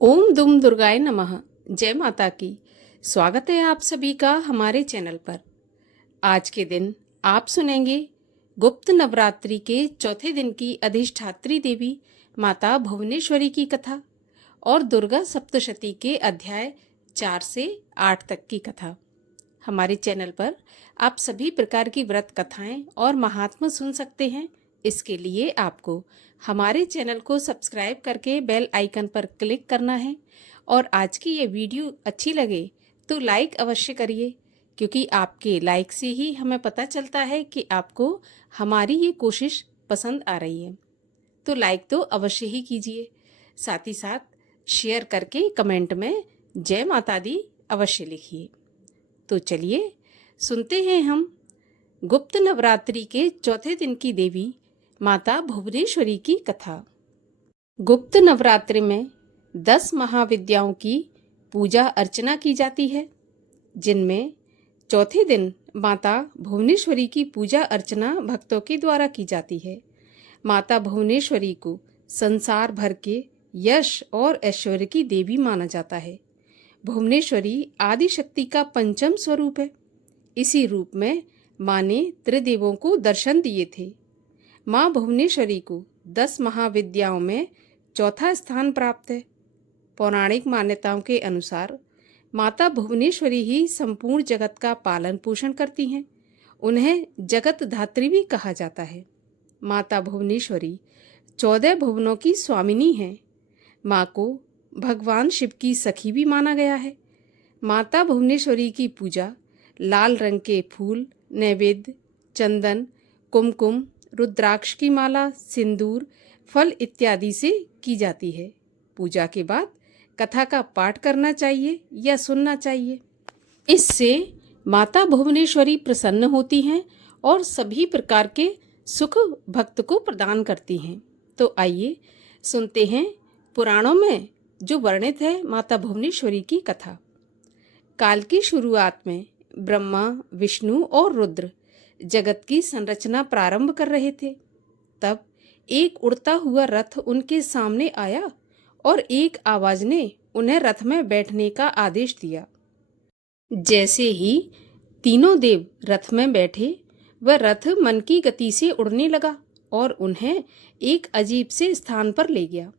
ओम दुम दुर्गाय नमः। जय माता की। स्वागत है आप सभी का हमारे चैनल पर। आज के दिन आप सुनेंगे गुप्त नवरात्रि के चौथे दिन की अधिष्ठात्री देवी माता भुवनेश्वरी की कथा और दुर्गा सप्तशती के अध्याय 4 से 8 तक की कथा। हमारे चैनल पर आप सभी प्रकार की व्रत कथाएं और महात्मा सुन सकते हैं। इसके लिए आपको हमारे चैनल को सब्सक्राइब करके बेल आइकन पर क्लिक करना है और आज की ये वीडियो अच्छी लगे तो लाइक अवश्य करिए, क्योंकि आपके लाइक से ही हमें पता चलता है कि आपको हमारी ये कोशिश पसंद आ रही है। तो लाइक तो अवश्य ही कीजिए, साथ ही साथ शेयर करके कमेंट में जय माता दी अवश्य लिखिए। तो चलिए सुनते हैं हम गुप्त नवरात्रि के चौथे दिन की देवी माता भुवनेश्वरी की कथा। गुप्त नवरात्रि में 10 महाविद्याओं की पूजा अर्चना की जाती है, जिनमें चौथे दिन माता भुवनेश्वरी की पूजा अर्चना भक्तों के द्वारा की जाती है। माता भुवनेश्वरी को संसार भर के यश और ऐश्वर्य की देवी माना जाता है। भुवनेश्वरी आदि शक्ति का पंचम स्वरूप है। इसी रूप में माँ ने त्रिदेवों को दर्शन दिए थे। माँ भुवनेश्वरी को 10 महाविद्याओं में चौथा स्थान प्राप्त है। पौराणिक मान्यताओं के अनुसार माता भुवनेश्वरी ही संपूर्ण जगत का पालन पोषण करती हैं। उन्हें जगत धात्री भी कहा जाता है। माता भुवनेश्वरी 14 भुवनों की स्वामिनी हैं। माँ को भगवान शिव की सखी भी माना गया है। माता भुवनेश्वरी की पूजा लाल रंग के फूल, नैवेद्य, चंदन, कुमकुम, रुद्राक्ष की माला, सिंदूर, फल इत्यादि से की जाती है। पूजा के बाद कथा का पाठ करना चाहिए या सुनना चाहिए। इससे माता भुवनेश्वरी प्रसन्न होती हैं और सभी प्रकार के सुख भक्त को प्रदान करती हैं। तो आइए सुनते हैं पुराणों में जो वर्णित है माता भुवनेश्वरी की कथा। काल की शुरुआत में ब्रह्मा, विष्णु और रुद्र जगत की संरचना प्रारंभ कर रहे थे। तब एक उड़ता हुआ रथ उनके सामने आया और एक आवाज ने उन्हें रथ में बैठने का आदेश दिया। जैसे ही तीनों देव रथ में बैठे, वह रथ मन की गति से उड़ने लगा और उन्हें एक अजीब से स्थान पर ले गया।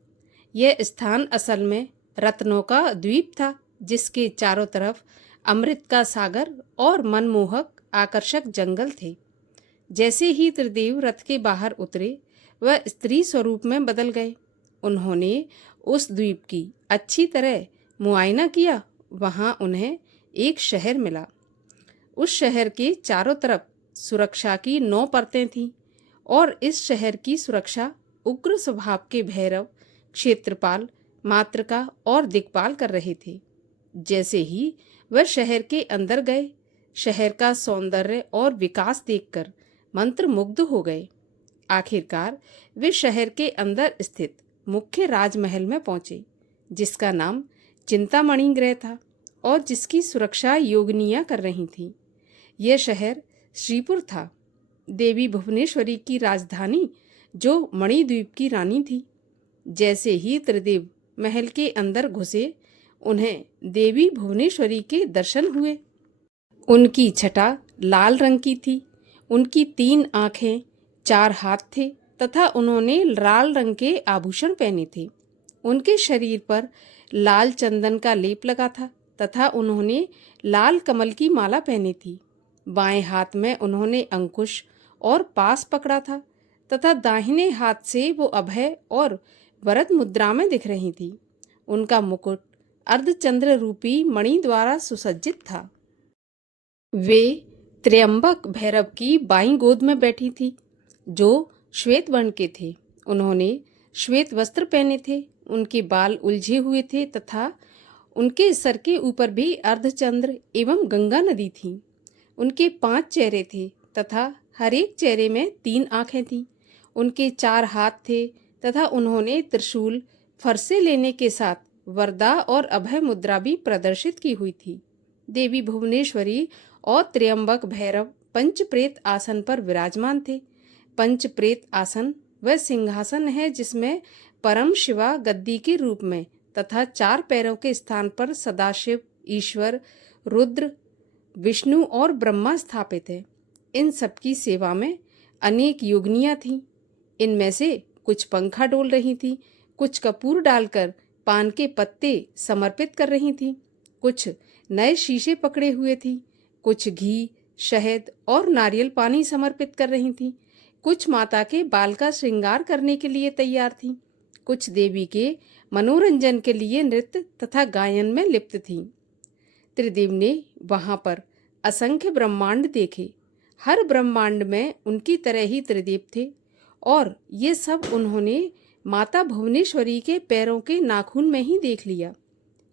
यह स्थान असल में रत्नों का द्वीप था, जिसके चारों तरफ अमृत का सागर और मनमोहक आकर्षक जंगल थे। जैसे ही त्रिदेव रथ के बाहर उतरे, वह स्त्री स्वरूप में बदल गए। उन्होंने उस द्वीप की अच्छी तरह मुआयना किया। वहां उन्हें एक शहर मिला। उस शहर के चारों तरफ सुरक्षा की 9 परतें थीं और इस शहर की सुरक्षा उग्र स्वभाव के भैरव, क्षेत्रपाल, मातृका और दिक्पाल कर रहे थे। जैसे ही वह शहर के अंदर गए, शहर का सौंदर्य और विकास देखकर मंत्रमुग्ध हो गए। आखिरकार वे शहर के अंदर स्थित मुख्य राजमहल में पहुंचे, जिसका नाम चिंतामणि गृह था और जिसकी सुरक्षा योगिनियां कर रही थीं। यह शहर श्रीपुर था, देवी भुवनेश्वरी की राजधानी, जो मणिद्वीप की रानी थी। जैसे ही त्रिदेव महल के अंदर घुसे, उन्हें देवी भुवनेश्वरी के दर्शन हुए। उनकी छटा लाल रंग की थी। उनकी 3 आंखें, 4 हाथ थे तथा उन्होंने लाल रंग के आभूषण पहने थे। उनके शरीर पर लाल चंदन का लेप लगा था तथा उन्होंने लाल कमल की माला पहनी थी। बाएं हाथ में उन्होंने अंकुश और पास पकड़ा था तथा दाहिने हाथ से वो अभय और वरद मुद्रा में दिख रही थी। उनका मुकुट अर्धचंद्र रूपी मणि द्वारा सुसज्जित था। वे त्र्यंबक भैरव की बाईं गोद में बैठी थी, जो श्वेत वर्ण के थे। उन्होंने श्वेत वस्त्र पहने थे। उनके बाल उलझे हुए थे तथा उनके सर के ऊपर भी अर्धचंद्र एवं गंगा नदी थी। उनके 5 चेहरे थे तथा हर एक चेहरे में 3 आंखें थीं। उनके 4 हाथ थे तथा उन्होंने त्रिशूल, फरसे लेने के साथ वरदा और अभय मुद्रा भी प्रदर्शित की हुई थी। देवी भुवनेश्वरी और त्र्यंबक भैरव पंचप्रेत आसन पर विराजमान थे। पंचप्रेत आसन वह सिंहासन है जिसमें परम शिवा गद्दी के रूप में तथा 4 पैरों के स्थान पर सदाशिव, ईश्वर, रुद्र, विष्णु और ब्रह्मा स्थापित है। इन सबकी सेवा में अनेक योगिनियां थीं। इनमें से कुछ पंखा डोल रही थीं, कुछ कपूर डालकर पान के पत्ते समर्पित कर रही थीं, कुछ नए शीशे पकड़े हुए थीं, कुछ घी, शहद और नारियल पानी समर्पित कर रही थीं, कुछ माता के बाल का श्रृंगार करने के लिए तैयार थीं, कुछ देवी के मनोरंजन के लिए नृत्य तथा गायन में लिप्त थीं। त्रिदेव ने वहां पर असंख्य ब्रह्मांड देखे। हर ब्रह्मांड में उनकी तरह ही त्रिदेव थे और ये सब उन्होंने माता भुवनेश्वरी के पैरों के नाखून में ही देख लिया।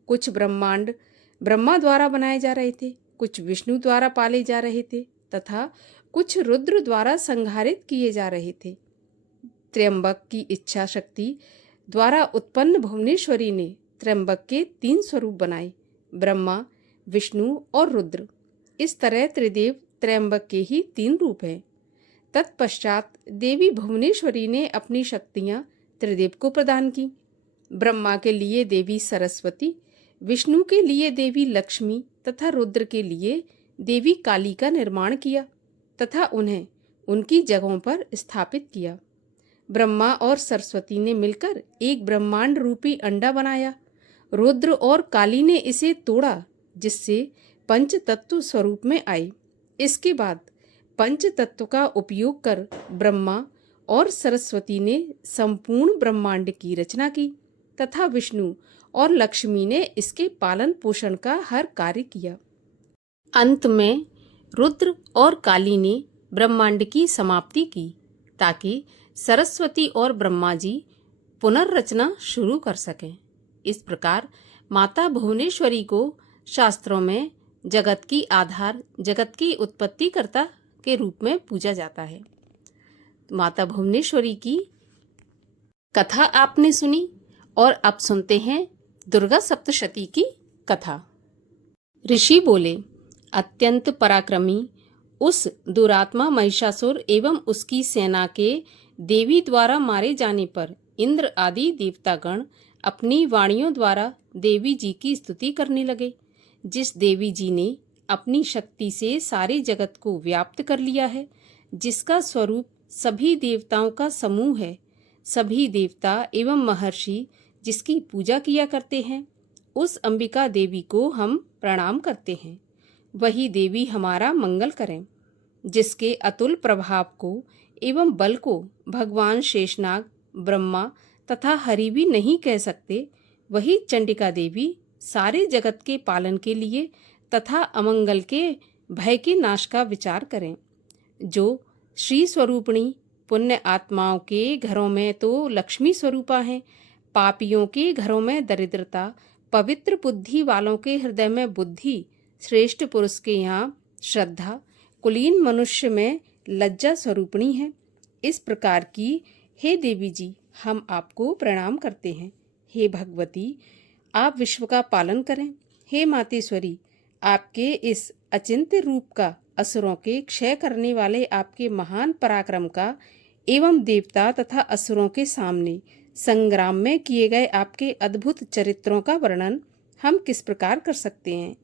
कुछ ब्रह्मांड ब्रह्मा द्वारा बनाए जा रहे थे, कुछ विष्णु द्वारा पाले जा रहे थे तथा कुछ रुद्र द्वारा संहारित किए जा रहे थे। त्र्यंबक की इच्छा शक्ति द्वारा उत्पन्न भुवनेश्वरी ने त्र्यंबक के 3 स्वरूप बनाए, ब्रह्मा, विष्णु और रुद्र। इस तरह त्रिदेव त्र्यंबक के ही 3 रूप हैं। तत्पश्चात देवी भुवनेश्वरी ने अपनी शक्तियां त्रिदेव को प्रदान की। ब्रह्मा के लिए देवी सरस्वती, विष्णु के लिए देवी लक्ष्मी तथा रुद्र के लिए देवी काली का निर्माण किया तथा उन्हें उनकी जगहों पर स्थापित किया। ब्रह्मा और सरस्वती ने मिलकर एक ब्रह्मांड रूपी अंडा बनाया। रुद्र और काली ने इसे तोड़ा, जिससे पंच तत्व स्वरूप में आए। इसके बाद पंच तत्व का उपयोग कर ब्रह्मा और सरस्वती ने संपूर्ण ब्रह्मांड की रचना की तथा विष्णु और लक्ष्मी ने इसके पालन पोषण का हर कार्य किया। अंत में रुद्र और काली ने ब्रह्मांड की समाप्ति की ताकि सरस्वती और ब्रह्मा जी पुनर्रचना शुरू कर सकें। इस प्रकार माता भुवनेश्वरी को शास्त्रों में जगत की आधार, जगत की उत्पत्तिकर्ता के रूप में पूजा जाता है। माता भुवनेश्वरी की कथा आपने सुनी और अब सुनते हैं दुर्गा सप्तशती की कथा। ऋषि बोले, अत्यंत पराक्रमी उस दुरात्मा महिषासुर एवं उसकी सेना के देवी द्वारा मारे जाने पर इंद्र आदि देवतागण अपनी वाणियों द्वारा देवी जी की स्तुति करने लगे। जिस देवी जी ने अपनी शक्ति से सारे जगत को व्याप्त कर लिया है, जिसका स्वरूप सभी देवताओं का समूह है, सभी देवता एवं महर्षि जिसकी पूजा किया करते हैं, उस अंबिका देवी को हम प्रणाम करते हैं। वही देवी हमारा मंगल करें। जिसके अतुल प्रभाव को एवं बल को भगवान शेषनाग, ब्रह्मा तथा हरि भी नहीं कह सकते, वही चंडिका देवी सारे जगत के पालन के लिए तथा अमंगल के भय के नाश का विचार करें। जो श्री स्वरूपिणी पुण्य आत्माओं के घरों में तो लक्ष्मी स्वरूपा हैं, पापियों के घरों में दरिद्रता, पवित्र बुद्धि वालों के हृदय में बुद्धि, श्रेष्ठ पुरुष के यहाँ श्रद्धा, कुलीन मनुष्य में लज्जा स्वरूपिणी है। इस प्रकार की हे देवी जी, हम आपको प्रणाम करते हैं। हे भगवती, आप विश्व का पालन करें। हे मातेश्वरी, आपके इस अचिंत्य रूप का, असुरों के क्षय करने वाले आपके महान पराक्रम का एवं देवता तथा असुरों के सामने संग्राम में किए गए आपके अद्भुत चरित्रों का वर्णन हम किस प्रकार कर सकते हैं।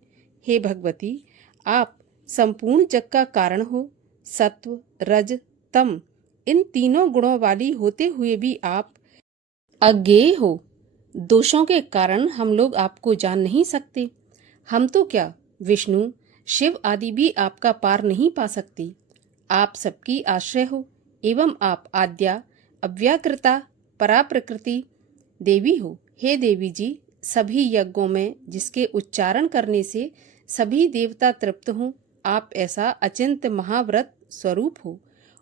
हे भगवती, आप संपूर्ण जग का कारण हो। सत्व, रज, तम इन तीनों गुणों वाली होते हुए भी आप अज्ञेय हो। दोषों के कारण हम लोग आपको जान नहीं सकते। हम तो क्या, विष्णु, शिव आदि भी आपका पार नहीं पा सकते। आप सबकी आश्रय हो एवं आप आद्या, अव्याकृता, पराप्रकृति देवी हो। हे देवी जी, सभी यज्ञों में जिसके उच्चारण करने से सभी देवता तृप्त हों, आप ऐसा अचिंत्य महाव्रत स्वरूप हो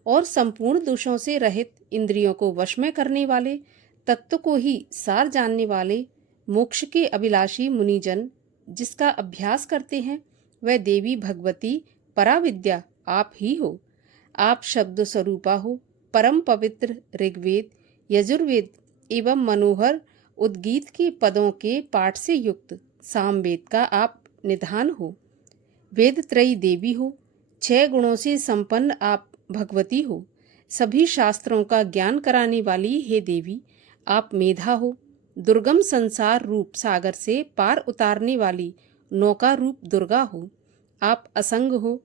और संपूर्ण दोषों से रहित, इंद्रियों को वश में करने वाले, तत्व को ही सार जानने वाले, मोक्ष के अभिलाषी मुनिजन जिसका अभ्यास करते हैं, वह देवी भगवती पराविद्या आप ही हो। आप शब्द स्वरूपा हो। परम पवित्र ऋग्वेद, यजुर्वेद एवं मनोहर उद्गीत के पदों के पाठ से युक्त सामवेद का आप निधान हो। वेद त्रयी देवी हो। 6 गुणों से संपन्न आप भगवती हो। सभी शास्त्रों का ज्ञान कराने वाली हे देवी, आप मेधा हो। दुर्गम संसार रूप सागर से पार उतारने वाली नौका रूप दुर्गा हो। आप असंग हो,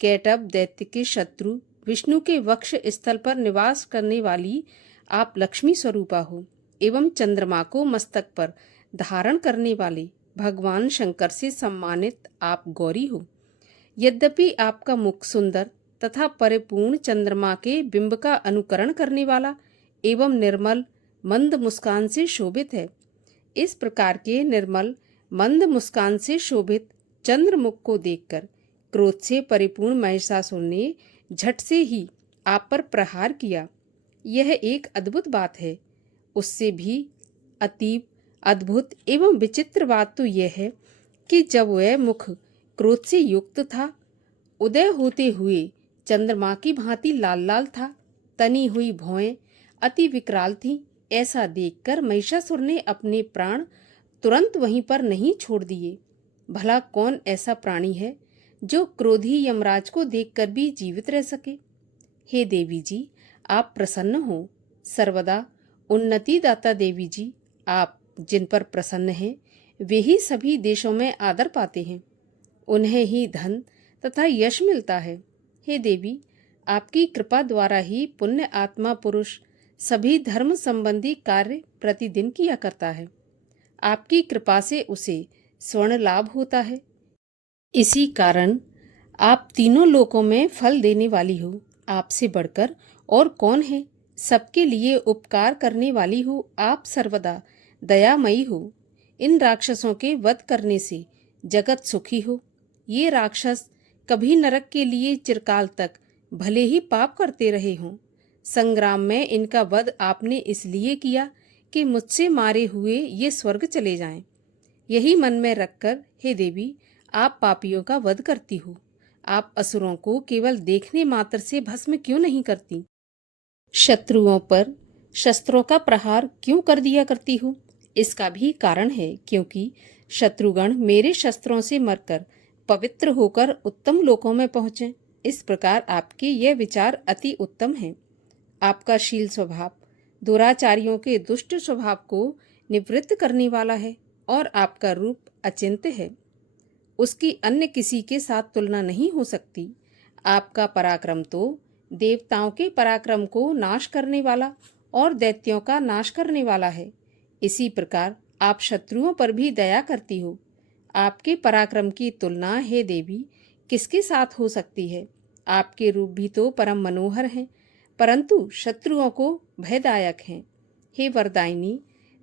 कैटभ दैत्य के शत्रु विष्णु के वक्ष स्थल पर निवास करने वाली आप लक्ष्मी स्वरूपा हो एवं चंद्रमा को मस्तक पर धारण करने वाले भगवान शंकर से सम्मानित आप गौरी हो। यद्यपि आपका मुख सुंदर तथा परिपूर्ण चंद्रमा के बिंब का अनुकरण करने वाला एवं निर्मल मंद मुस्कान से शोभित है। इस प्रकार के निर्मल मंद मुस्कान से शोभित चंद्रमुख को देखकर क्रोध से परिपूर्ण महिषासुर ने झट से ही आप पर प्रहार किया। यह एक अद्भुत बात है। उससे भी अतीव अद्भुत एवं विचित्र बात तो यह है कि जब वह मुख क्रोध से युक्त था, उदय होते हुए चंद्रमा की भांति लाल लाल था, तनी हुई भौएं अति विकराल थीं। ऐसा देखकर महिषासुर ने अपने प्राण तुरंत वहीं पर नहीं छोड़ दिए। भला कौन ऐसा प्राणी है जो क्रोधी यमराज को देखकर भी जीवित रह सके। हे देवी जी, आप प्रसन्न हो। सर्वदा उन्नति दाता देवी जी, आप जिन पर प्रसन्न हैं वे ही सभी देशों में आदर पाते हैं, उन्हें ही धन तथा यश मिलता है। हे देवी, आपकी कृपा द्वारा ही पुण्य आत्मा पुरुष सभी धर्म संबंधी कार्य प्रतिदिन किया करता है। आपकी कृपा से उसे स्वर्ण लाभ होता है। इसी कारण आप तीनों लोकों में फल देने वाली हो। आपसे बढ़कर और कौन है? सबके लिए उपकार करने वाली हो। आप सर्वदा दयामयी हो। इन राक्षसों के वध करने से जगत सुखी हो। ये राक्षस कभी नरक के लिए चिरकाल तक भले ही पाप करते रहे हों। संग्राम में इनका वध आपने इसलिए किया कि मुझसे मारे हुए ये स्वर्ग चले जाएं। यही मन में रखकर हे देवी, आप पापियों का वध करती हो। आप असुरों को केवल देखने मात्र से भस्म क्यों नहीं करती? शत्रुओं पर शस्त्रों का प्रहार क्यों कर दिया करती हो? इसका भी कारण है, क्योंकि शत्रुगण मेरे शस्त्रों से मरकर पवित्र होकर उत्तम लोकों में पहुंचे। इस प्रकार आपके यह विचार अति उत्तम है। आपका शील स्वभाव दुराचारियों के दुष्ट स्वभाव को निवृत्त करने वाला है और आपका रूप अचिंत्य है। उसकी अन्य किसी के साथ तुलना नहीं हो सकती। आपका पराक्रम तो देवताओं के पराक्रम को नाश करने वाला और दैत्यों का नाश करने वाला है। इसी प्रकार आप शत्रुओं पर भी दया करती हो। आपके पराक्रम की तुलना हे देवी किसके साथ हो सकती है? आपके रूप भी तो परम मनोहर हैं, परंतु शत्रुओं को भयदायक हैं। हे वरदायिनी,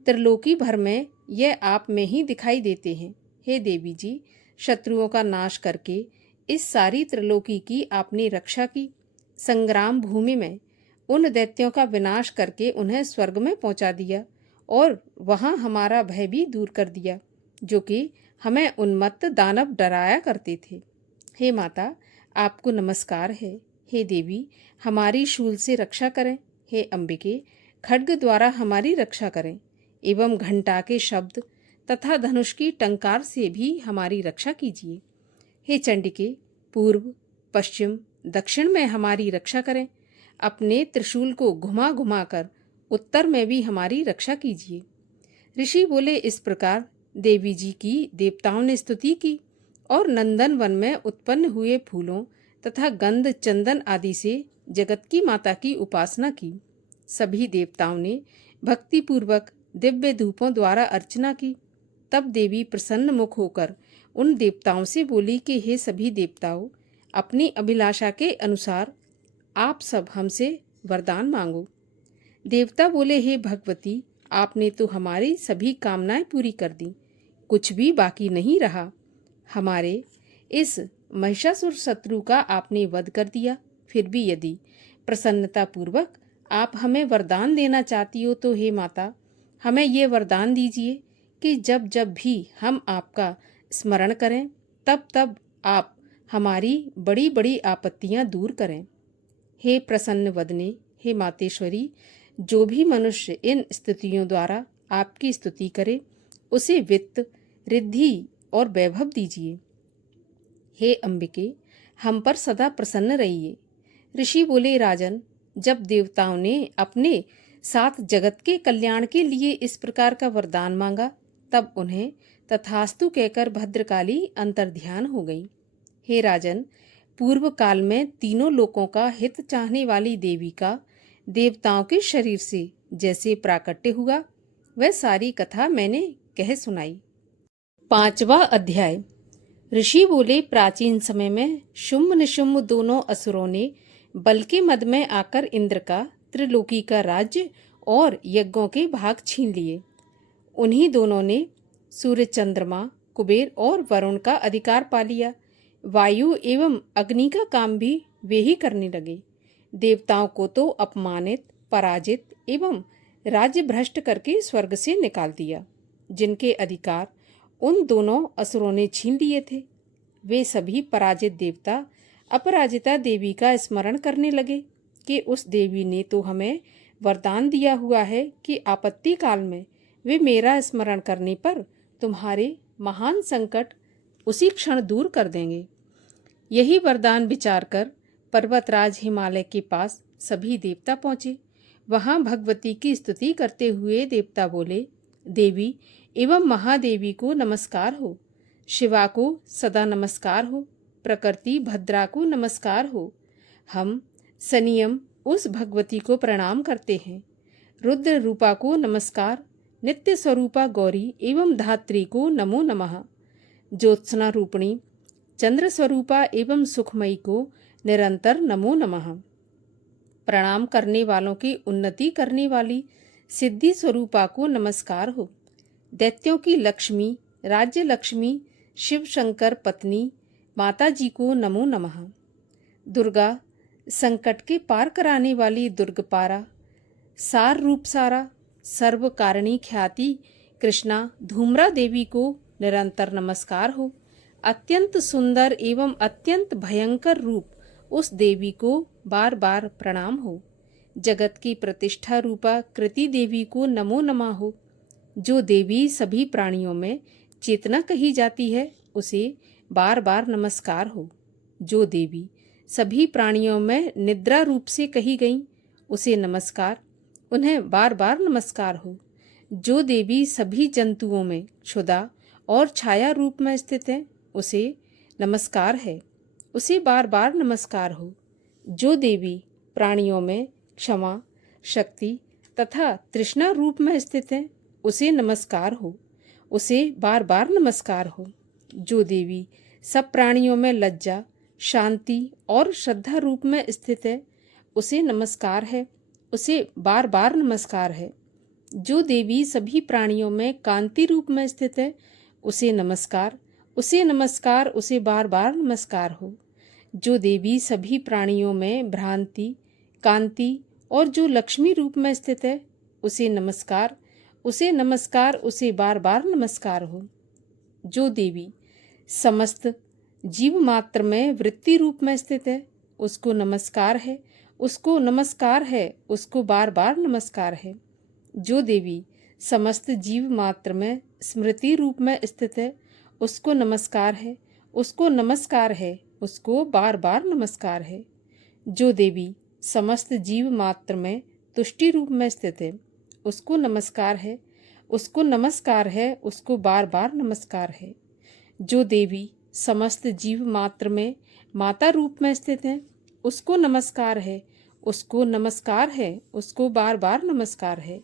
त्रिलोकी भर में यह आप में ही दिखाई देते हैं। हे देवी जी, शत्रुओं का नाश करके इस सारी त्रिलोकी की आपने रक्षा की। संग्राम भूमि में उन दैत्यों का विनाश करके उन्हें स्वर्ग में पहुंचा दिया और वहां हमारा भय भी दूर कर दिया, जो कि हमें उन्मत्त दानव डराया करते थे। हे माता, आपको नमस्कार है। हे देवी, हमारी शूल से रक्षा करें। हे अंबिके, खड्ग द्वारा हमारी रक्षा करें एवं घंटा के शब्द तथा धनुष की टंकार से भी हमारी रक्षा कीजिए। हे चंडिके, पूर्व पश्चिम दक्षिण में हमारी रक्षा करें। अपने त्रिशूल को घुमा घुमा कर उत्तर में भी हमारी रक्षा कीजिए। ऋषि बोले। इस प्रकार देवी जी की देवताओं ने स्तुति की और नंदन वन में उत्पन्न हुए फूलों तथा गंध चंदन आदि से जगत की माता की उपासना की। सभी देवताओं ने भक्तिपूर्वक दिव्य धूपों द्वारा अर्चना की। तब देवी प्रसन्न मुख होकर उन देवताओं से बोली कि हे सभी देवताओं, अपनी अभिलाषा के अनुसार आप सब हमसे वरदान मांगो। देवता बोले, हे भगवती, आपने तो हमारी सभी कामनाएं पूरी कर दी, कुछ भी बाकी नहीं रहा। हमारे इस महिषासुर शत्रु का आपने वध कर दिया। फिर भी यदि प्रसन्नता पूर्वक आप हमें वरदान देना चाहती हो तो हे माता, हमें ये वरदान दीजिए कि जब जब भी हम आपका स्मरण करें तब तब आप हमारी बड़ी बड़ी आपत्तियां दूर करें। हे प्रसन्न वदने, हे मातेश्वरी, जो भी मनुष्य इन स्तुतियों द्वारा आपकी स्तुति करे उसे वित्त, रिद्धि और वैभव दीजिए। हे अंबिके, हम पर सदा प्रसन्न रहिए। ऋषि बोले, राजन, जब देवताओं ने अपने साथ जगत के कल्याण के लिए इस प्रकार का वरदान मांगा, तब उन्हें तथास्तु कहकर भद्रकाली अंतर्ध्यान हो गई। हे राजन, पूर्व काल में तीनों लोकों का हित चाहने वाली देवी का देवताओं के शरीर से जैसे प्राकट्य हुआ, वह सारी कथा मैंने कह सुनाई। 5वां अध्याय। ऋषि बोले, प्राचीन समय में शुंभ निशुंभ दोनों असुरों ने बल के मद में आकर इंद्र का, त्रिलोकी का राज्य और यज्ञों के भाग छीन लिए। उन्हीं दोनों ने सूर्य, चंद्रमा, कुबेर और वरुण का अधिकार पा लिया। वायु एवं अग्नि का काम भी वे ही करने लगे। देवताओं को तो अपमानित, पराजित एवं राज्य भ्रष्ट करके स्वर्ग से निकाल दिया। जिनके अधिकार उन दोनों असुरों ने छीन लिए थे, वे सभी पराजित देवता अपराजिता देवी का स्मरण करने लगे कि उस देवी ने तो हमें वरदान दिया हुआ है कि आपत्ति काल में वे मेरा स्मरण करने पर तुम्हारे महान संकट उसी क्षण दूर कर देंगे। यही वरदान विचार कर पर्वतराज हिमालय के पास सभी देवता पहुँचे। वहाँ भगवती की स्तुति करते हुए देवता बोले, देवी एवं महादेवी को नमस्कार हो, शिवा को सदा नमस्कार हो, प्रकृति भद्रा को नमस्कार हो। हम संयम उस भगवती को प्रणाम करते हैं। रुद्र रूपा को नमस्कार, नित्य स्वरूपा गौरी एवं धात्री को नमो नमः। ज्योत्सना रूपिणी चंद्र स्वरूपा एवं सुखमयी को निरंतर नमो नमः। प्रणाम करने वालों की उन्नति करने वाली सिद्धि स्वरूपा को नमस्कार हो। दैत्यों की लक्ष्मी, राज्य लक्ष्मी, शिव शंकर पत्नी माता जी को नमो नमः। दुर्गा, संकट के पार कराने वाली दुर्गपारा, सार रूप सारा, सर्व कारिणी ख्याति कृष्णा धूम्रा देवी को निरंतर नमस्कार हो। अत्यंत सुंदर एवं अत्यंत भयंकर रूप उस देवी को बार बार प्रणाम हो। जगत की प्रतिष्ठा रूपा कृति देवी को नमो नमः हो। जो देवी सभी प्राणियों में चेतना कही जाती है, उसे बार बार नमस्कार हो। जो देवी सभी प्राणियों में निद्रा रूप से कही गई, उसे नमस्कार, उन्हें बार बार नमस्कार हो। जो देवी सभी जंतुओं में क्षुधा और छाया रूप में स्थित है, उसे नमस्कार है, उसे बार बार नमस्कार हो। जो देवी प्राणियों में क्षमा, शक्ति तथा तृष्णा रूप में स्थित है, उसे नमस्कार हो, उसे बार बार नमस्कार हो। जो देवी सब प्राणियों में लज्जा, शांति और श्रद्धा रूप में स्थित है, उसे नमस्कार है, उसे बार बार नमस्कार है। जो देवी सभी प्राणियों में कांति रूप में स्थित है, उसे नमस्कार, उसे नमस्कार, उसे बार बार नमस्कार हो। जो देवी सभी प्राणियों में भ्रांति, कांति और जो लक्ष्मी रूप में स्थित है, उसे नमस्कार, उसे नमस्कार, उसे बार बार नमस्कार हो। जो देवी समस्त जीव मात्र में वृत्ति रूप में स्थित है, उसको नमस्कार है, उसको नमस्कार है, उसको बार बार नमस्कार है। जो देवी समस्त जीव मात्र में स्मृति रूप में स्थित है, उसको नमस्कार है, उसको नमस्कार है, उसको बार बार नमस्कार है। जो देवी समस्त जीव मात्र में तुष्टि रूप में स्थित है, उसको नमस्कार है, उसको नमस्कार है, उसको बार बार नमस्कार है। जो देवी समस्त जीव मात्र में माता रूप में स्थित है, उसको नमस्कार है, उसको नमस्कार है, उसको बार बार नमस्कार है।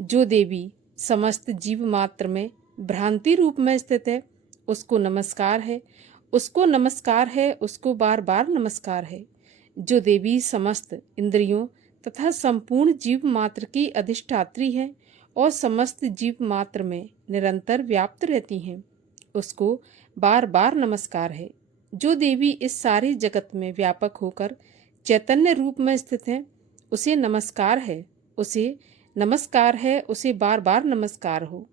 जो देवी समस्त जीव मात्र में भ्रांति रूप में स्थित है, उसको नमस्कार है, उसको नमस्कार है, उसको बार बार नमस्कार है। जो देवी समस्त इंद्रियों तथा संपूर्ण जीव मात्र की अधिष्ठात्री है और समस्त जीव मात्र में निरंतर व्याप्त रहती हैं, उसको बार बार नमस्कार है। जो देवी इस सारे जगत में व्यापक होकर चैतन्य रूप में स्थित है, उसे नमस्कार है, उसे नमस्कार है, उसे बार बार नमस्कार हो।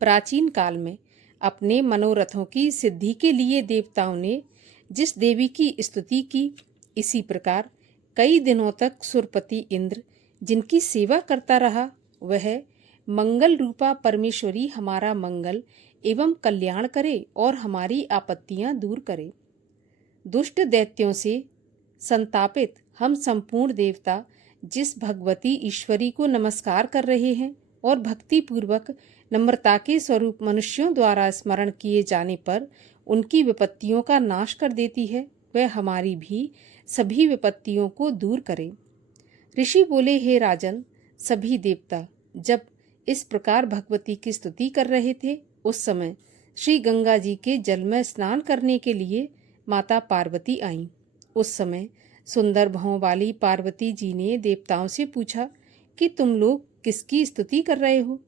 प्राचीन काल में अपने मनोरथों की सिद्धि के लिए देवताओं ने जिस देवी की स्तुति की, इसी प्रकार कई दिनों तक सुरपति इंद्र जिनकी सेवा करता रहा, वह मंगल रूपा परमेश्वरी हमारा मंगल एवं कल्याण करे और हमारी आपत्तियां दूर करे। दुष्ट दैत्यों से संतापित हम संपूर्ण देवता जिस भगवती ईश्वरी को नमस्कार कर रहे हैं और भक्ति पूर्वक नम्रता के स्वरूप मनुष्यों द्वारा स्मरण किए जाने पर उनकी विपत्तियों का नाश कर देती है, वह हमारी भी सभी विपत्तियों को दूर करे। ऋषि बोले, हे राजन, सभी देवता जब इस प्रकार भगवती की स्तुति कर रहे थे, उस समय श्री गंगा जी के जल में स्नान करने के लिए माता पार्वती आईं। उस समय सुंदर भौं वाली पार्वती जी ने देवताओं से पूछा कि तुम लोग किसकी स्तुति कर रहे हो?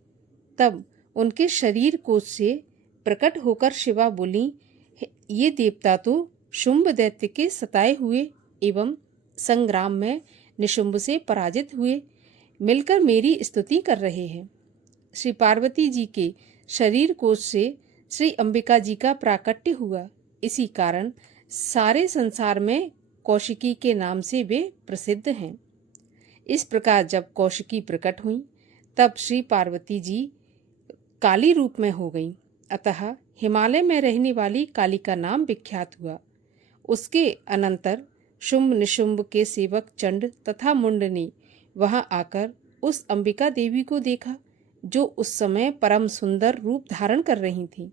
तब उनके शरीर कोश से प्रकट होकर शिवा बोली, ये देवता तो शुंभ दैत्य के सताए हुए एवं संग्राम में निशुंभ से पराजित हुए मिलकर मेरी स्तुति कर रहे हैं। श्री पार्वती जी के शरीर कोश से श्री अंबिका जी का प्राकट्य हुआ, इसी कारण सारे संसार में कौशिकी के नाम से वे प्रसिद्ध हैं। इस प्रकार जब कौशिकी प्रकट हुई तब श्री पार्वती जी काली रूप में हो गईं, अतः हिमालय में रहने वाली काली का नाम विख्यात हुआ। उसके अनंतर शुंभ निशुंभ के सेवक चंड तथा मुंड ने वहां आकर उस अंबिका देवी को देखा जो उस समय परम सुंदर रूप धारण कर रही थीं।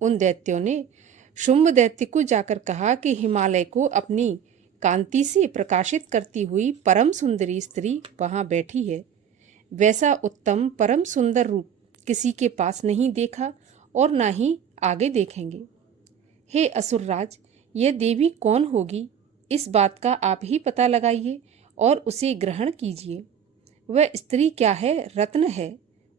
उन दैत्यों ने शुंभ दैत्य को जाकर कहा कि हिमालय को अपनी कांति से प्रकाशित करती हुई परम सुंदरी स्त्री वहां बैठी है। वैसा उत्तम परम सुंदर रूप किसी के पास नहीं देखा और ना ही आगे देखेंगे। हे असुरराज, यह देवी कौन होगी, इस बात का आप ही पता लगाइए और उसे ग्रहण कीजिए। वह स्त्री क्या है? रत्न है।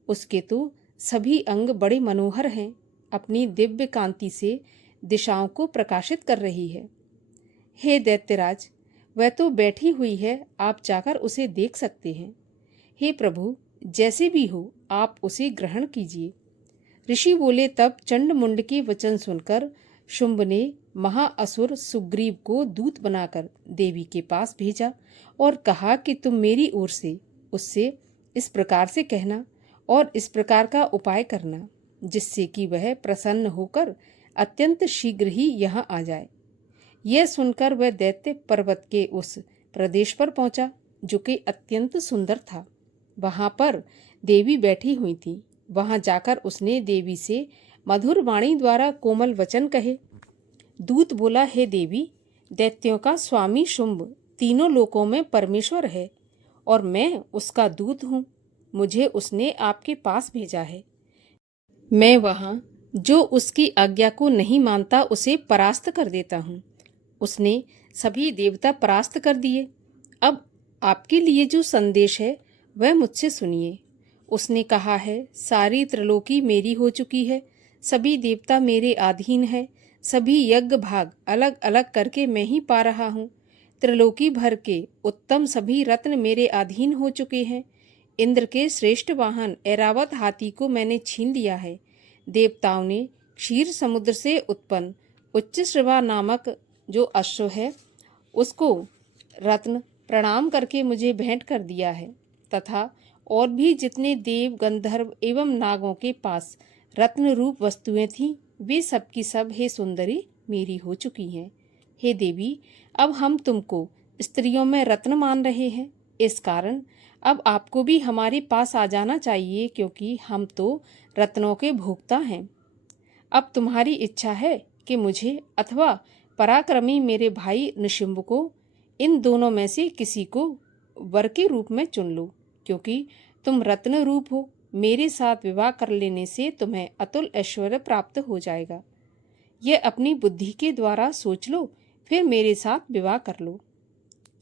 उसके तो सभी अंग बड़े मनोहर हैं, अपनी दिव्य कांति से दिशाओं को प्रकाशित कर रही है। हे दैत्यराज, वह तो बैठी हुई है, आप जाकर उसे देख सकते हैं। हे प्रभु, जैसे भी हो आप उसे ग्रहण कीजिए। ऋषि बोले, तब चंड मुंड के वचन सुनकर शुंभ ने महाअसुर सुग्रीव को दूत बनाकर देवी के पास भेजा और कहा कि तुम मेरी ओर से उससे इस प्रकार से कहना और इस प्रकार का उपाय करना, जिससे कि वह प्रसन्न होकर अत्यंत शीघ्र ही यहाँ आ जाए। यह सुनकर वह दैत्य पर्वत के उस प्रदेश पर पहुंचा जो कि अत्यंत सुंदर था। वहां पर देवी बैठी हुई थी। वहां जाकर उसने देवी से मधुर वाणी द्वारा कोमल वचन कहे। दूत बोला, हे देवी, दैत्यों का स्वामी शुंभ तीनों लोकों में परमेश्वर है और मैं उसका दूत हूँ। मुझे उसने आपके पास भेजा है। मैं वहाँ जो उसकी आज्ञा को नहीं मानता उसे परास्त कर देता हूँ। उसने सभी देवता परास्त कर दिए। अब आपके लिए जो संदेश है वह मुझसे सुनिए। उसने कहा है, सारी त्रिलोकी मेरी हो चुकी है, सभी देवता मेरे अधीन है, सभी यज्ञ भाग अलग अलग करके मैं ही पा रहा हूँ। त्रिलोकी भर के उत्तम सभी रत्न मेरे अधीन हो चुके हैं। इंद्र के श्रेष्ठ वाहन ऐरावत हाथी को मैंने छीन लिया है। देवताओं ने क्षीर समुद्र से उत्पन्न उच्च श्रवा नामक जो अश्व है उसको रत्न प्रणाम करके मुझे भेंट कर दिया है, तथा और भी जितने देव गंधर्व एवं नागों के पास रत्न रूप वस्तुएं थीं वे सब की सब हे सुंदरी मेरी हो चुकी हैं। हे देवी, अब हम तुमको स्त्रियों में रत्न मान रहे हैं, इस कारण अब आपको भी हमारे पास आ जाना चाहिए, क्योंकि हम तो रत्नों के भोक्ता हैं। अब तुम्हारी इच्छा है कि मुझे अथवा पराक्रमी मेरे भाई निशुंभ को, इन दोनों में से किसी को वर के रूप में चुन लो, क्योंकि तुम रत्न रूप हो। मेरे साथ विवाह कर लेने से तुम्हें अतुल ऐश्वर्य प्राप्त हो जाएगा। यह अपनी बुद्धि के द्वारा सोच लो, फिर मेरे साथ विवाह कर लो।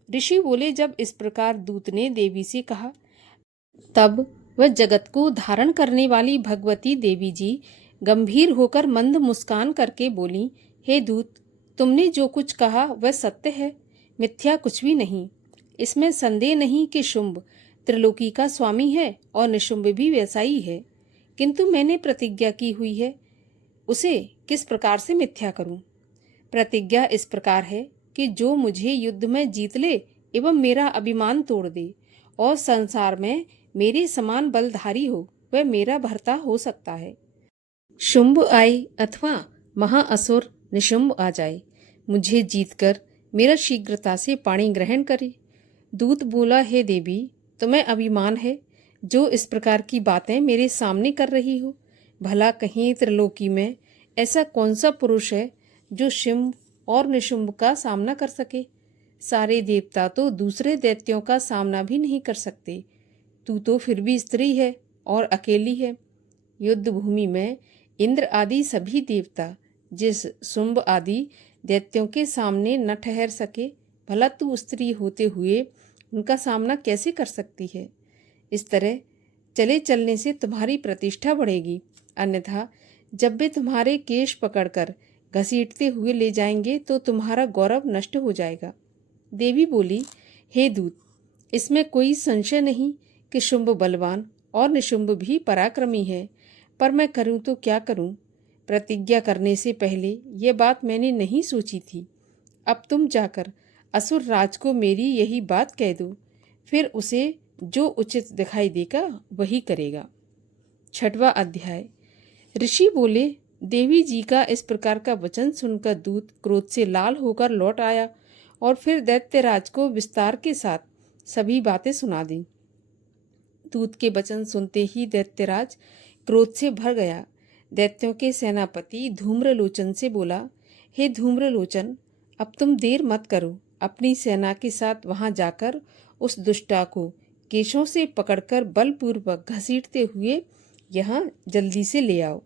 ऋषि बोले, जब इस प्रकार दूत ने देवी से कहा, तब वह जगत को धारण करने वाली भगवती देवी जी गंभीर होकर मंद मुस्कान करके बोली, हे दूत, तुमने जो कुछ कहा वह सत्य है, मिथ्या कुछ भी नहीं। इसमें संदेह नहीं कि शुंभ त्रिलोकी का स्वामी है और निशुंभ भी वैसा ही है, किंतु मैंने प्रतिज्ञा की हुई है, उसे किस प्रकार से मिथ्या करूं? प्रतिज्ञा इस प्रकार है कि जो मुझे युद्ध में जीत ले एवं मेरा अभिमान तोड़ दे और संसार में मेरे समान बलधारी हो, वह मेरा भर्ता हो सकता है। शुंभ आए अथवा महाअसुर निशुंभ आ जाए, मुझे जीतकर मेरा शीघ्रता से पाणी ग्रहण करे। दूत बोला, हे देवी, तुम्हें अभिमान है जो इस प्रकार की बातें मेरे सामने कर रही हो? भला कहीं त्रिलोकी में ऐसा कौन सा पुरुष है जो शुंभ और निशुंभ का सामना कर सके? सारे देवता तो दूसरे दैत्यों का सामना भी नहीं कर सकते। तू तो फिर भी स्त्री है और अकेली है। युद्ध भूमि में इंद्र आदि सभी देवता जिस शुंभ आदि दैत्यों के सामने न ठहर सके, भला तू स्त्री होते हुए उनका सामना कैसे कर सकती है? इस तरह चले चलने से तुम्हारी प्रतिष्ठा बढ़ेगी, अन्यथा जब वे तुम्हारे केश पकड़कर घसीटते हुए ले जाएंगे तो तुम्हारा गौरव नष्ट हो जाएगा। देवी बोली, हे दूत, इसमें कोई संशय नहीं कि शुंभ बलवान और निशुंभ भी पराक्रमी है, पर मैं करूं तो क्या करूं? प्रतिज्ञा करने से पहले ये बात मैंने नहीं सोची थी। अब तुम जाकर असुर राज को मेरी यही बात कह दो, फिर उसे जो उचित दिखाई देगा वही करेगा। 6वां अध्याय। ऋषि बोले, देवी जी का इस प्रकार का वचन सुनकर दूत क्रोध से लाल होकर लौट आया और फिर दैत्यराज को विस्तार के साथ सभी बातें सुना दी। दूत के वचन सुनते ही दैत्यराज क्रोध से भर गया। दैत्यों के सेनापति धूम्रलोचन से बोला, हे धूम्रलोचन, अब तुम देर मत करो, अपनी सेना के साथ वहां जाकर उस दुष्टा को केशों से पकड़कर बलपूर्वक घसीटते हुए यहाँ जल्दी से ले आओ।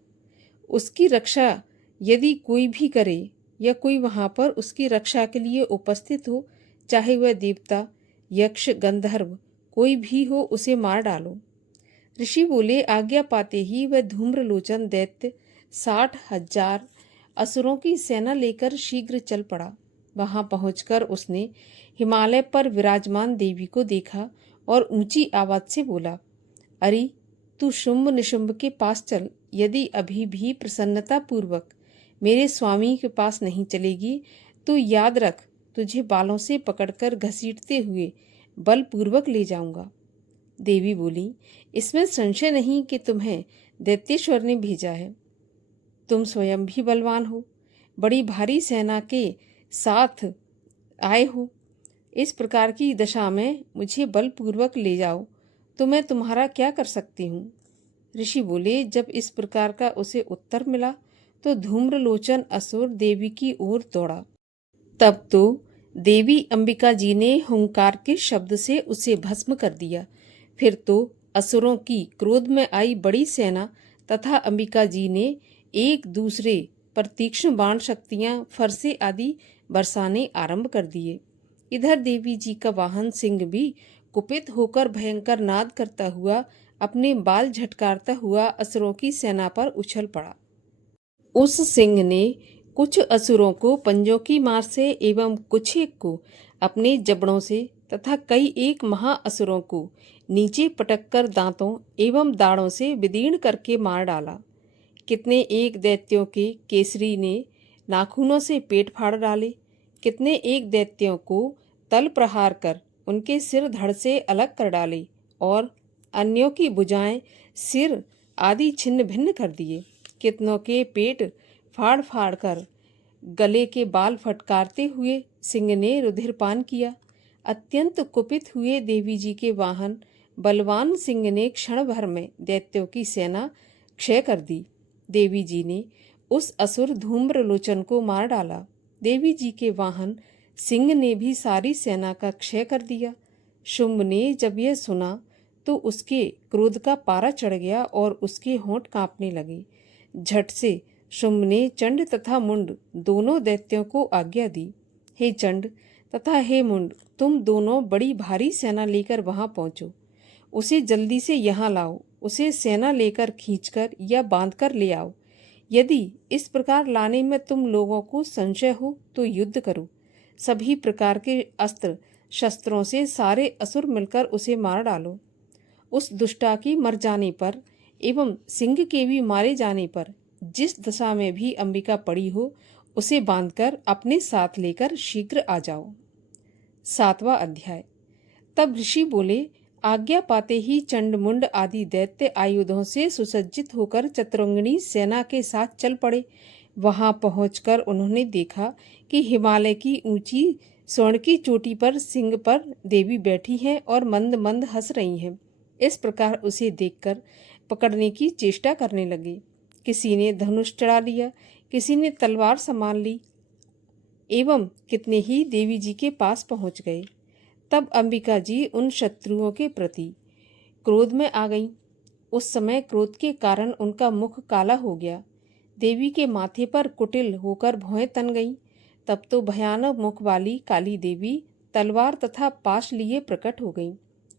उसकी रक्षा यदि कोई भी करे या कोई वहां पर उसकी रक्षा के लिए उपस्थित हो, चाहे वह देवता, यक्ष, गंधर्व कोई भी हो, उसे मार डालो। ऋषि बोले, आज्ञा पाते ही वह धूम्रलोचन दैत्य 60,000 असुरों की सेना लेकर शीघ्र चल पड़ा। वहां पहुंचकर उसने हिमालय पर विराजमान देवी को देखा और ऊंची आवाज से बोला, अरे तू शुंभ निशुंभ के पास चल। यदि अभी भी प्रसन्नता पूर्वक मेरे स्वामी के पास नहीं चलेगी तो याद रख, तुझे बालों से पकड़कर घसीटते हुए बलपूर्वक ले जाऊंगा। देवी बोली, इसमें संशय नहीं कि तुम्हें दैत्येश्वर ने भेजा है। तुम स्वयं भी बलवान हो, बड़ी भारी सेना के साथ आए हो। इस प्रकार की दशा में मुझे बलपूर्वक ले जाओ तो मैं तुम्हारा क्या कर सकती हूँ? ऋषि बोले, जब इस प्रकार का उसे उत्तर मिला तो धूम्रलोचन असुर देवी की ओर दौड़ा। तब तो देवी अंबिका जी ने हुंकार के शब्द से उसे भस्म कर दिया। फिर तो असुरों की क्रोध में आई बड़ी सेना तथा अंबिका जी ने एक दूसरे पर तीक्ष्ण बाण शक्तियां, फरसे आदि बरसाने आरंभ कर दिए। इधर देवी जी का वाहन सिंह भी कुपित होकर भयंकर नाद करता हुआ अपने बाल झटकारता हुआ असुरों की सेना पर उछल पड़ा। उस सिंह ने कुछ असुरों को पंजों की मार से एवं कुछ एक को अपने जबड़ों से तथा कई एक महाअसुरों को नीचे पटककर दांतों एवं दाढ़ों से विदीर्ण करके मार डाला। कितने एक दैत्यों के केसरी ने नाखूनों से पेट फाड़ डाले। कितने एक दैत्यों को तल प्रहार कर उनके सिर धड़ से अलग कर डाले और अन्यों की भुजाएं, सिर आदि छिन्न भिन्न कर दिए। कितनों के पेट फाड़ फाड़ कर गले के बाल फटकारते हुए सिंह ने रुधिरपान किया। अत्यंत कुपित हुए देवी जी के वाहन बलवान सिंह ने क्षण भर में दैत्यों की सेना क्षय कर दी। देवी जी ने उस असुर धूम्रलोचन को मार डाला। देवी जी के वाहन सिंह ने भी सारी सेना का क्षय कर दिया। शुंभ ने जब यह सुना तो उसके क्रोध का पारा चढ़ गया और उसके होंठ कांपने लगे। झट से शुंभ ने चंड तथा मुंड दोनों दैत्यों को आज्ञा दी, हे चंड तथा हे मुंड, तुम दोनों बड़ी भारी सेना लेकर वहां पहुंचो। उसे जल्दी से यहाँ लाओ। उसे सेना लेकर खींचकर या बांधकर ले आओ। यदि इस प्रकार लाने में तुम लोगों को संशय हो तो युद्ध करो। सभी प्रकार के अस्त्र शस्त्रों से सारे असुर मिलकर उसे मार डालो। उस दुष्टा की मर जाने पर एवं सिंह के भी मारे जाने पर जिस दशा में भी अंबिका पड़ी हो, उसे बांधकर अपने साथ लेकर शीघ्र आ जाओ। 7वां अध्याय। तब ऋषि बोले, आज्ञा पाते ही चंडमुंड आदि दैत्य आयुधों से सुसज्जित होकर चतुरंगिणी सेना के साथ चल पड़े। वहां पहुंचकर उन्होंने देखा कि हिमालय की ऊंची स्वर्ण की चोटी पर सिंह पर देवी बैठी हैं और मंद मंद हंस रही हैं। इस प्रकार उसे देखकर पकड़ने की चेष्टा करने लगे। किसी ने धनुष चढ़ा लिया, किसी ने तलवार संभाल ली एवं कितने ही देवी जी के पास पहुंच गए। तब अंबिका जी उन शत्रुओं के प्रति क्रोध में आ गईं। उस समय क्रोध के कारण उनका मुख काला हो गया। देवी के माथे पर कुटिल होकर भौहें तन गईं। तब तो भयानक मुख वाली काली देवी तलवार तथा पाश लिए प्रकट हो गईं।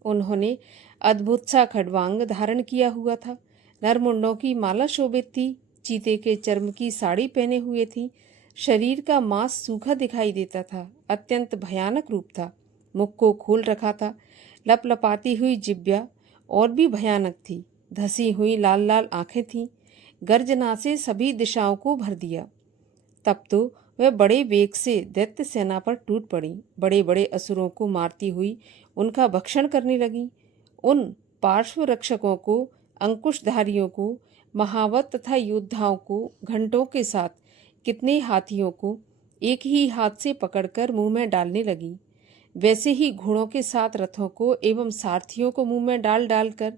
उन्होंने अद्भुत सा खड्वांग धारण किया हुआ था। नरमुंडों की माला शोभित थी, चीते के चर्म की साड़ी पहने हुए थी। शरीर का मांस सूखा दिखाई देता था, अत्यंत भयानक रूप था। मुख को खोल रखा था। लपलपाती हुई जिह्वा और भी भयानक थी। धसी हुई लाल लाल आंखें थीं। गर्जना से सभी दिशाओं को भर दिया। तब तो वह बड़े वेग से दैत्य सेना पर टूट पड़ी। बड़े बड़े असुरों को मारती हुई उनका भक्षण करने लगी। उन पार्श्व रक्षकों को, अंकुशधारियों को, महावत तथा योद्धाओं को, घंटों के साथ कितने हाथियों को एक ही हाथ से पकड़कर मुंह में डालने लगी। वैसे ही घोड़ों के साथ रथों को एवं सारथियों को मुंह में डाल डालकर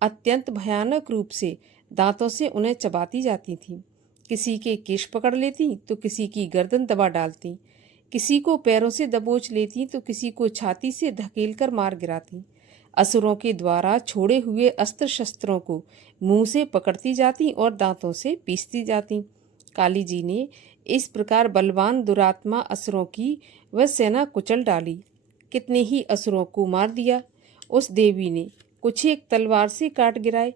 अत्यंत भयानक रूप से दांतों से उन्हें चबाती जाती थी। किसी के केश पकड़ लेती तो किसी की गर्दन दबा डालती, किसी को पैरों से दबोच लेती तो किसी को छाती से धकेल कर मार गिराती। असुरों के द्वारा छोड़े हुए अस्त्र शस्त्रों को मुंह से पकड़ती जाती और दांतों से पीसती जाती। काली जी ने इस प्रकार बलवान दुरात्मा असुरों की वह सेना कुचल डाली। कितने ही असुरों को मार दिया। उस देवी ने कुछ एक तलवार से काट गिराए,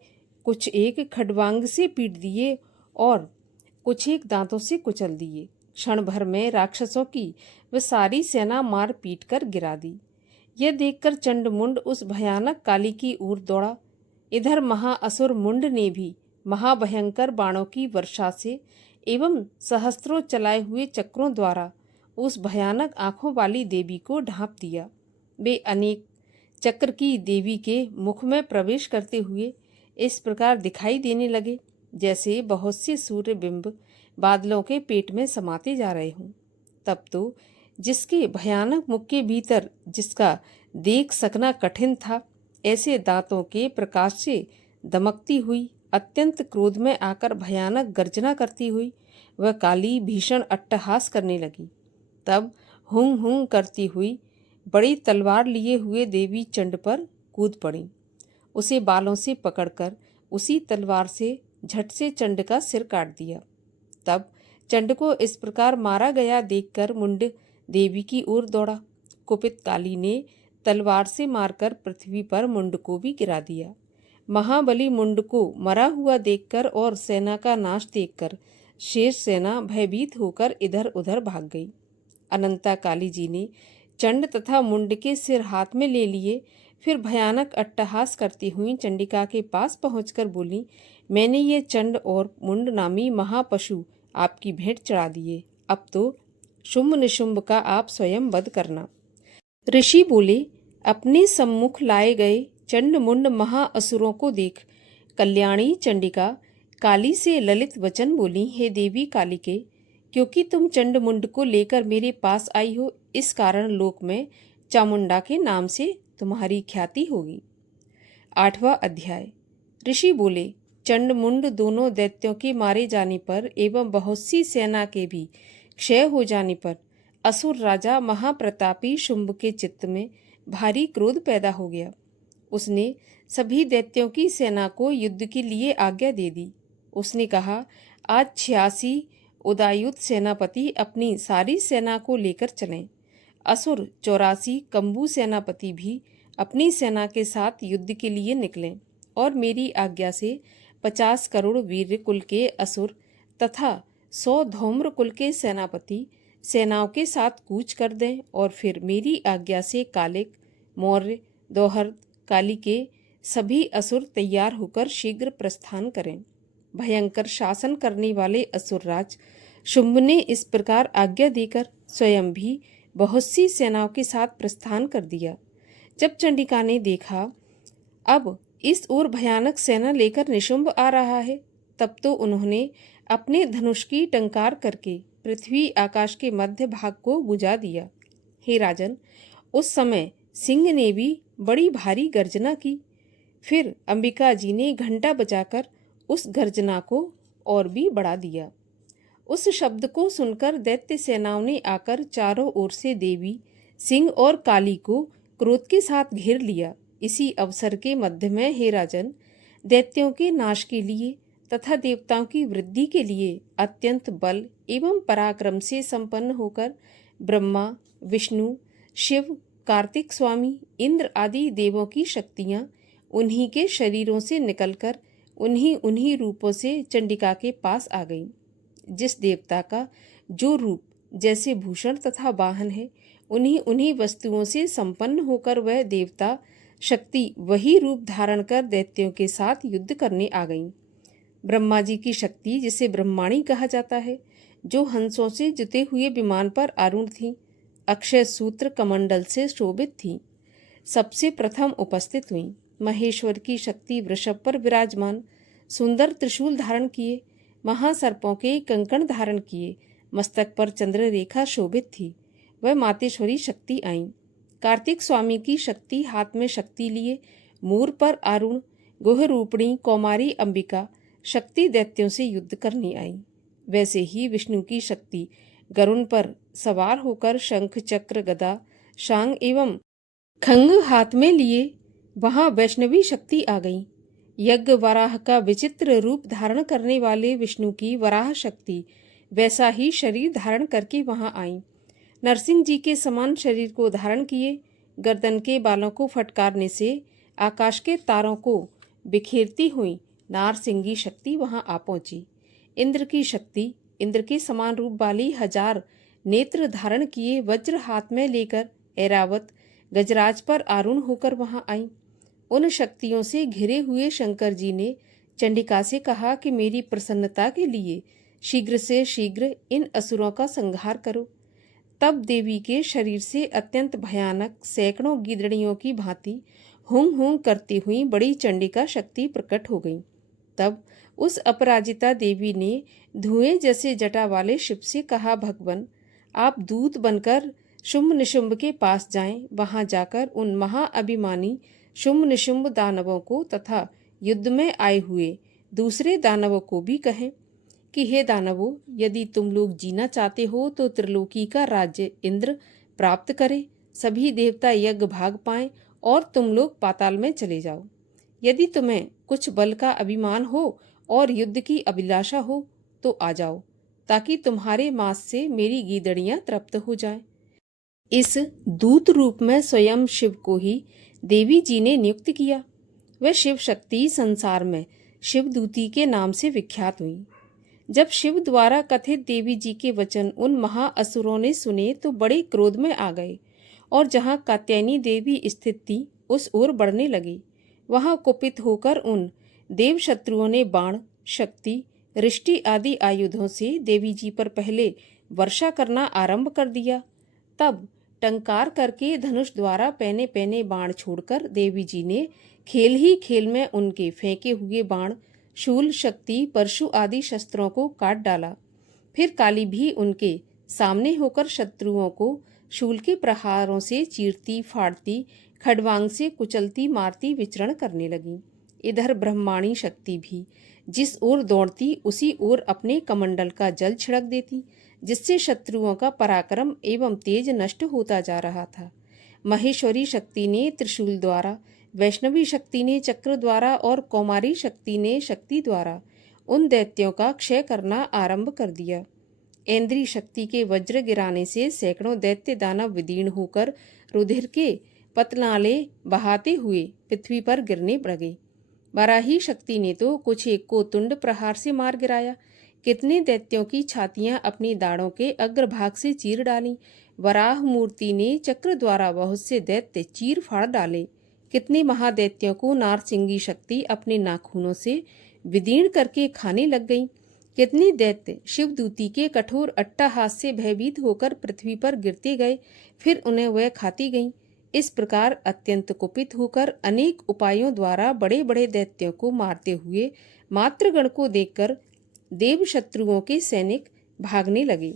कुछ एक खड्वांग से पीट दिए और कुछ एक दांतों से कुचल दिए। क्षण भर में राक्षसों की वह सारी सेना मार पीट कर गिरा दी। यह देखकर चंडमुंड उस भयानक काली की ओर दौड़ा। इधर महाअसुर मुंड ने भी महाभयंकर बाणों की वर्षा से एवं सहस्त्रों चलाए हुए चक्रों द्वारा उस भयानक आंखों वाली देवी को ढांप दिया। वे अनेक चक्र की देवी के मुख में प्रवेश करते हुए इस प्रकार दिखाई देने लगे जैसे बहुत से सूर्य बिंब बादलों के पेट में समाते जा रहे हों। तब तो जिसके भयानक मुख के भीतर जिसका देख सकना कठिन था, ऐसे दांतों के प्रकाश से दमकती हुई अत्यंत क्रोध में आकर भयानक गर्जना करती हुई वह काली भीषण अट्टहास करने लगी। तब हुं हुं करती हुई बड़ी तलवार लिए हुए देवी चंड पर कूद पड़ी। उसे बालों से पकड़कर उसी तलवार से झट से चंड का सिर काट दिया। तब चंड को इस प्रकार मारा गया देखकर मुंड देवी की ओर दौड़ा। कुपित काली ने तलवार से मारकर पृथ्वी पर मुंड को भी गिरा दिया। महाबली मुंड को मरा हुआ देखकर और सेना का नाश देखकर शेष सेना भयभीत होकर इधर उधर भाग गई। अनंता काली जी ने चंड तथा मुंड के सिर हाथ में ले लिए। फिर भयानक अट्टहास करती हुई चंडिका के पास पहुंचकर बोली, मैंने ये चंड और मुंड नामी महापशु आपकी भेंट चढ़ा दिए। अब तो शुंभ निशुंभ का आप स्वयं वध करना। ऋषि बोले, अपने सम्मुख लाए गए चंड मुंड महाअसुरों को देख कल्याणी चंडिका काली से ललित वचन बोली, हे देवी कालिके, क्योंकि तुम चंड मुंड को लेकर मेरे पास आई हो, इस कारण लोक में चामुंडा के नाम से तुम्हारी ख्याति होगी। 8वां अध्याय। ऋषि बोले, चंड मुंड दोनों दैत्यों के मारे जाने पर एवं बहुत सी सेना के भी क्षय हो जाने पर असुर राजा महाप्रतापी शुंभ के चित्त में भारी क्रोध पैदा हो गया। उसने सभी दैत्यों की सेना को युद्ध के लिए आज्ञा दे दी। उसने कहा, आज 86 उदायुध सेनापति अपनी सारी सेना को लेकर चलें। असुर 84 कंबू सेनापति भी अपनी सेना के साथ युद्ध के लिए निकलें और मेरी आज्ञा से 50 करोड़ वीर कुल के असुर तथा 100 धौम्र कुल के सेनापति सेनाओं के साथ कूच कर दें और फिर मेरी आज्ञा से कालिक, मौर्य, दोहर्द, काली के सभी असुर तैयार होकर शीघ्र प्रस्थान करें। भयंकर शासन करने वाले असुरराज शुंभ ने इस प्रकार आज्ञा देकर स्वयं भी बहुत सी सेनाओं के साथ प्रस्थान कर दिया। जब चंडिका ने देखा अब इस ओर भयानक सेना लेकर निशुंभ आ रहा है, तब तो उन्होंने अपने धनुष की टंकार करके पृथ्वी आकाश के मध्य भाग को बुझा दिया। हे राजन, उस समय सिंह ने भी बड़ी भारी गर्जना की। फिर अंबिका जी ने घंटा बजाकर उस गर्जना को और भी बढ़ा दिया। उस शब्द को सुनकर दैत्य सेनाओं ने आकर चारों ओर से देवी, सिंह और काली को क्रोध के साथ घेर लिया। इसी अवसर के मध्य में, हे राजन, दैत्यों के नाश के लिए तथा देवताओं की वृद्धि के लिए अत्यंत बल एवं पराक्रम से संपन्न होकर ब्रह्मा, विष्णु, शिव, कार्तिक स्वामी, इंद्र आदि देवों की शक्तियां उन्हीं के शरीरों से निकलकर उन्हीं उन्हीं रूपों से चंडिका के पास आ गईं। जिस देवता का जो रूप जैसे भूषण तथा वाहन है, उन्हीं उन्हीं वस्तुओं से संपन्न होकर वह देवता शक्ति वही रूप धारण कर दैत्यों के साथ युद्ध करने आ गईं। ब्रह्मा जी की शक्ति, जिसे ब्रह्माणी कहा जाता है, जो हंसों से जुते हुए विमान पर आरूढ़ थीं, अक्षय सूत्र कमंडल से शोभित थीं, सबसे प्रथम उपस्थित हुईं। महेश्वर की शक्ति वृषभ पर विराजमान, सुंदर त्रिशूल धारण किए, महासर्पों के कंकण धारण किए, मस्तक पर चंद्र रेखा शोभित थी, वह मातेश्वरी शक्ति आईं। कार्तिक स्वामी की शक्ति हाथ में शक्ति लिए मूर पर आरूढ़ गुह रूपणी कौमारी अंबिका शक्ति दैत्यों से युद्ध करने आई। वैसे ही विष्णु की शक्ति गरुण पर सवार होकर शंख, चक्र, गदा, शांग एवं खंग हाथ में लिए वहां वैष्णवी शक्ति आ गई। यज्ञ वराह का विचित्र रूप धारण करने वाले विष्णु की वराह शक्ति वैसा ही शरीर धारण करके वहां आई। नरसिंह जी के समान शरीर को धारण किए, गर्दन के बालों को फटकारने से आकाश के तारों को बिखेरती हुई नारसिंगी शक्ति वहां आ पहुंची। इंद्र की शक्ति इंद्र के समान रूप वाली 1000 नेत्र धारण किए वज्र हाथ में लेकर ऐरावत गजराज पर आरूढ़ होकर वहां आई। उन शक्तियों से घिरे हुए शंकर जी ने चंडिका से कहा कि मेरी प्रसन्नता के लिए शीघ्र से शीघ्र इन असुरों का संहार करो। तब देवी के शरीर से अत्यंत भयानक सैकड़ों गीदड़ियों की भांति हुंग हुंग करती हुई बड़ी चंडिका शक्ति प्रकट हो गई। तब उस अपराजिता देवी ने धुएं जैसे जटा वाले शिव से कहा, भगवन, आप दूत बनकर शुंभ निशुंभ के पास जाएं, वहां जाकर उन महाअभिमानी शुंभ निशुंभ दानवों को तथा युद्ध में आए हुए दूसरे दानवों को भी कहें कि हे दानवों, यदि तुम लोग जीना चाहते हो तो त्रिलोकी का राज्य इंद्र प्राप्त करे, सभी देवता यज्ञ भाग पाएं और तुम लोग पाताल में चले जाओ। यदि तुम्हें कुछ बल का अभिमान हो और युद्ध की अभिलाषा हो तो आ जाओ, ताकि तुम्हारे मांस से मेरी गीदड़ियां तृप्त हो जाएं। इस दूत रूप में स्वयं शिव को ही देवी जी ने नियुक्त किया। वह शिव शक्ति संसार में शिवदूती के नाम से विख्यात हुई। जब शिव द्वारा कथित देवी जी के वचन उन महाअसुरों ने सुने तो बड़े क्रोध में आ गए और जहाँ कात्यायनी देवी स्थित थी उस ओर बढ़ने लगे। वहां कुपित होकर उन देव शत्रुओं ने बाण, शक्ति, रिष्टि आदि आयुधों से देवी जी पर पहले वर्षा करना आरंभ कर दिया। तब टंकार करके धनुष द्वारा पैने पैने बाण छोड़कर देवी जी ने खेल ही खेल में उनके फेंके हुए बाण, शूल, शक्ति, परशु आदि शस्त्रों को काट डाला। फिर काली भी उनके सामने होकर शत्रुओं को शूल के प्रहारों से चीरती, फाड़ती, खड़वांग से कुचलती, मारती विचरण करने लगी। इधर ब्रह्माणी शक्ति भी जिस ओर दौड़ती उसी ओर अपने कमंडल का जल छिड़क देती, जिससे शत्रुओं का पराक्रम एवं तेज नष्ट होता जा रहा था। महेश्वरी शक्ति ने त्रिशूल द्वारा, वैष्णवी शक्ति ने चक्र द्वारा और कौमारी शक्ति ने शक्ति द्वारा उन दैत्यों का क्षय करना आरंभ कर दिया। ऐन्द्री शक्ति के वज्र गिराने से सैकड़ों दैत्य दानव विदीर्ण होकर रुधिर के पतनाले बहाते हुए पृथ्वी पर गिरने लगे। वराही शक्ति ने तो कुछ एक को तुंड प्रहार से मार गिराया। कितने दैत्यों की छातियां अपनी दाढ़ों के अग्रभाग से चीर डाली। वराह मूर्ति ने चक्र द्वारा बहुत से दैत्य चीर फाड़ डाले। कितने महादैत्यों को नारसिंगी शक्ति अपने नाखूनों से विदीर्ण करके खाने लग गई। कितने दैत्य शिवदूती के कठोर अट्टहास से भयभीत होकर पृथ्वी पर गिरते गए, फिर उन्हें वह खाती गईं। इस प्रकार अत्यंत कुपित होकर अनेक उपायों द्वारा बड़े बड़े दैत्यों को मारते हुए मातृगण को देखकर देव शत्रुओं के सैनिक भागने लगे।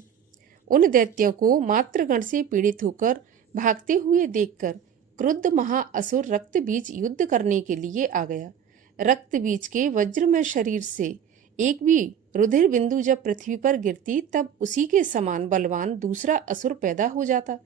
उन दैत्यों को मातृगण से पीड़ित होकर भागते हुए देखकर क्रुद्ध महाअसुर रक्त बीज युद्ध करने के लिए आ गया। रक्त बीज के वज्रमय शरीर से एक भी रुधिर बिंदु जब पृथ्वी पर गिरती तब उसी के समान बलवान दूसरा असुर पैदा हो जाता।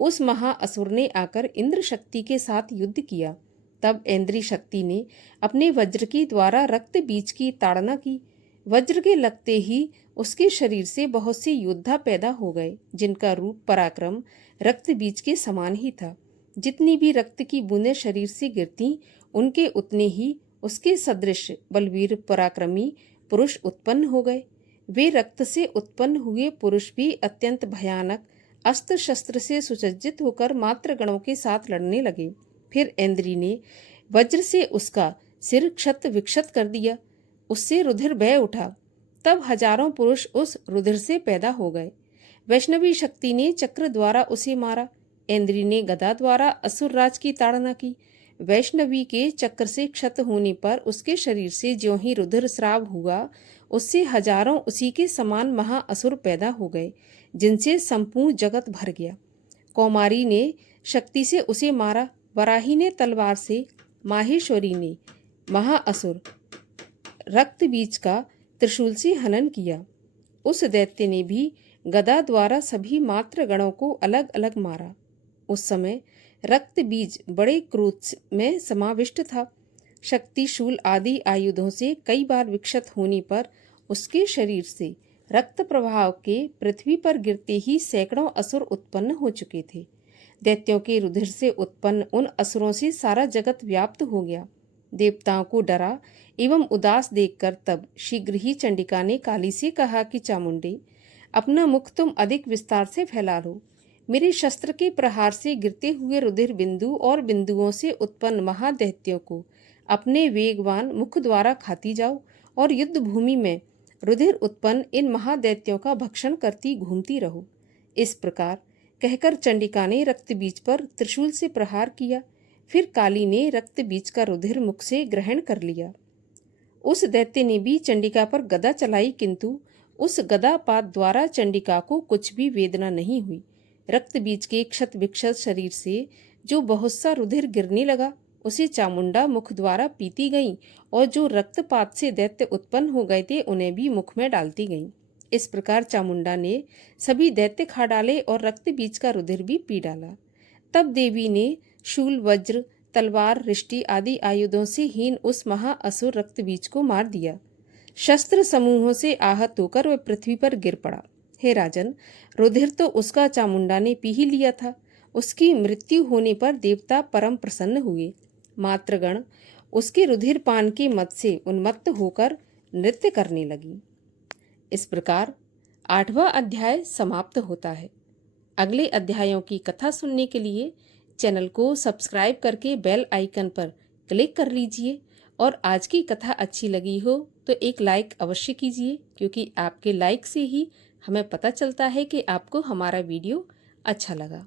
उस महाअसुर ने आकर इंद्र शक्ति के साथ युद्ध किया। तब इंद्री शक्ति ने अपने वज्र के द्वारा रक्त बीज की ताड़ना की। वज्र के लगते ही उसके शरीर से बहुत से योद्धा पैदा हो गए, जिनका रूप पराक्रम रक्त बीज के समान ही था। जितनी भी रक्त की बूंदें शरीर से गिरती, उनके उतने ही उसके सदृश बलवीर पराक्रमी पुरुष उत्पन्न हो गए। वे रक्त से उत्पन्न हुए पुरुष भी अत्यंत भयानक अस्त्र शस्त्र से सुसज्जित होकर मात्र गणों के साथ लड़ने लगे। फिर इंद्री ने वज्र से उसका सिर क्षत विक्षत कर दिया। उससे रुधिर बह उठा। तब हजारों पुरुष उस रुधिर से पैदा हो गए। वैष्णवी शक्ति ने चक्र द्वारा उसे मारा। इंद्री ने गदा द्वारा असुर राज की ताड़ना की। वैष्णवी के चक्र से क्षत होने पर उसके शरीर से ज्यों ही रुधिर स्राव हुआ, उससे हजारों उसी के समान महाअसुर पैदा हो गए, जिनसे संपूर्ण जगत भर गया। कौमारी ने शक्ति से उसे मारा। वराही ने तलवार से, माहेश्वरी ने महाअसुर रक्त बीज का त्रिशूल से हनन किया। उस दैत्य ने भी गदा द्वारा सभी मात्र गणों को अलग अलग मारा। उस समय रक्त बीज बड़े क्रोध में समाविष्ट था। शक्ति शूल आदि आयुधों से कई बार विक्षत होने पर उसके शरीर से रक्त प्रवाह के पृथ्वी पर गिरते ही सैकड़ों असुर उत्पन्न हो चुके थे। दैत्यों के रुधिर से उत्पन्न उन असुरों से सारा जगत व्याप्त हो गया। देवताओं को डरा एवं उदास देखकर तब शीघ्र ही चंडिका ने काली से कहा कि चामुंडे, अपना मुख तुम अधिक विस्तार से फैला लो। मेरे शस्त्र के प्रहार से गिरते हुए रुधिर बिंदु और बिंदुओं से उत्पन्न महादैत्यों को अपने वेगवान मुख द्वारा खाती जाओ और युद्ध भूमि में रुधिर उत्पन्न इन महादैत्यों का भक्षण करती घूमती रहो। इस प्रकार कहकर चंडिका ने रक्त बीज पर त्रिशूल से प्रहार किया। फिर काली ने रक्त बीज का रुधिर मुख से ग्रहण कर लिया। उस दैत्य ने भी चंडिका पर गदा चलाई, किंतु उस गदापात द्वारा चंडिका को कुछ भी वेदना नहीं हुई। रक्त बीज के क्षत विक्षत शरीर से जो बहुत सा रुधिर गिरने लगा, उसे चामुंडा मुख द्वारा पीती गई, और जो रक्तपात से दैत्य उत्पन्न हो गए थे उन्हें भी मुख में डालती गईं। इस प्रकार चामुंडा ने सभी दैत्य खा डाले और रक्त बीज का रुधिर भी पी डाला। तब देवी ने शूल, वज्र, तलवार, रिष्टि आदि आयुधों से हीन उस महाअसुर रक्त बीज को मार दिया। शस्त्र समूहों से आहत होकर वह पृथ्वी पर गिर पड़ा। हे राजन, रुधिर तो उसका चामुंडा ने पी ही लिया था। उसकी मृत्यु होने पर देवता परम प्रसन्न हुए। मात्रगण उसके रुधिर पान के मद से उन्मत्त होकर नृत्य करने लगी। इस प्रकार 8वां अध्याय समाप्त होता है। अगले अध्यायों की कथा सुनने के लिए चैनल को सब्सक्राइब करके बेल आइकन पर क्लिक कर लीजिए, और आज की कथा अच्छी लगी हो तो एक लाइक अवश्य कीजिए, क्योंकि आपके लाइक से ही हमें पता चलता है कि आपको हमारा वीडियो अच्छा लगा।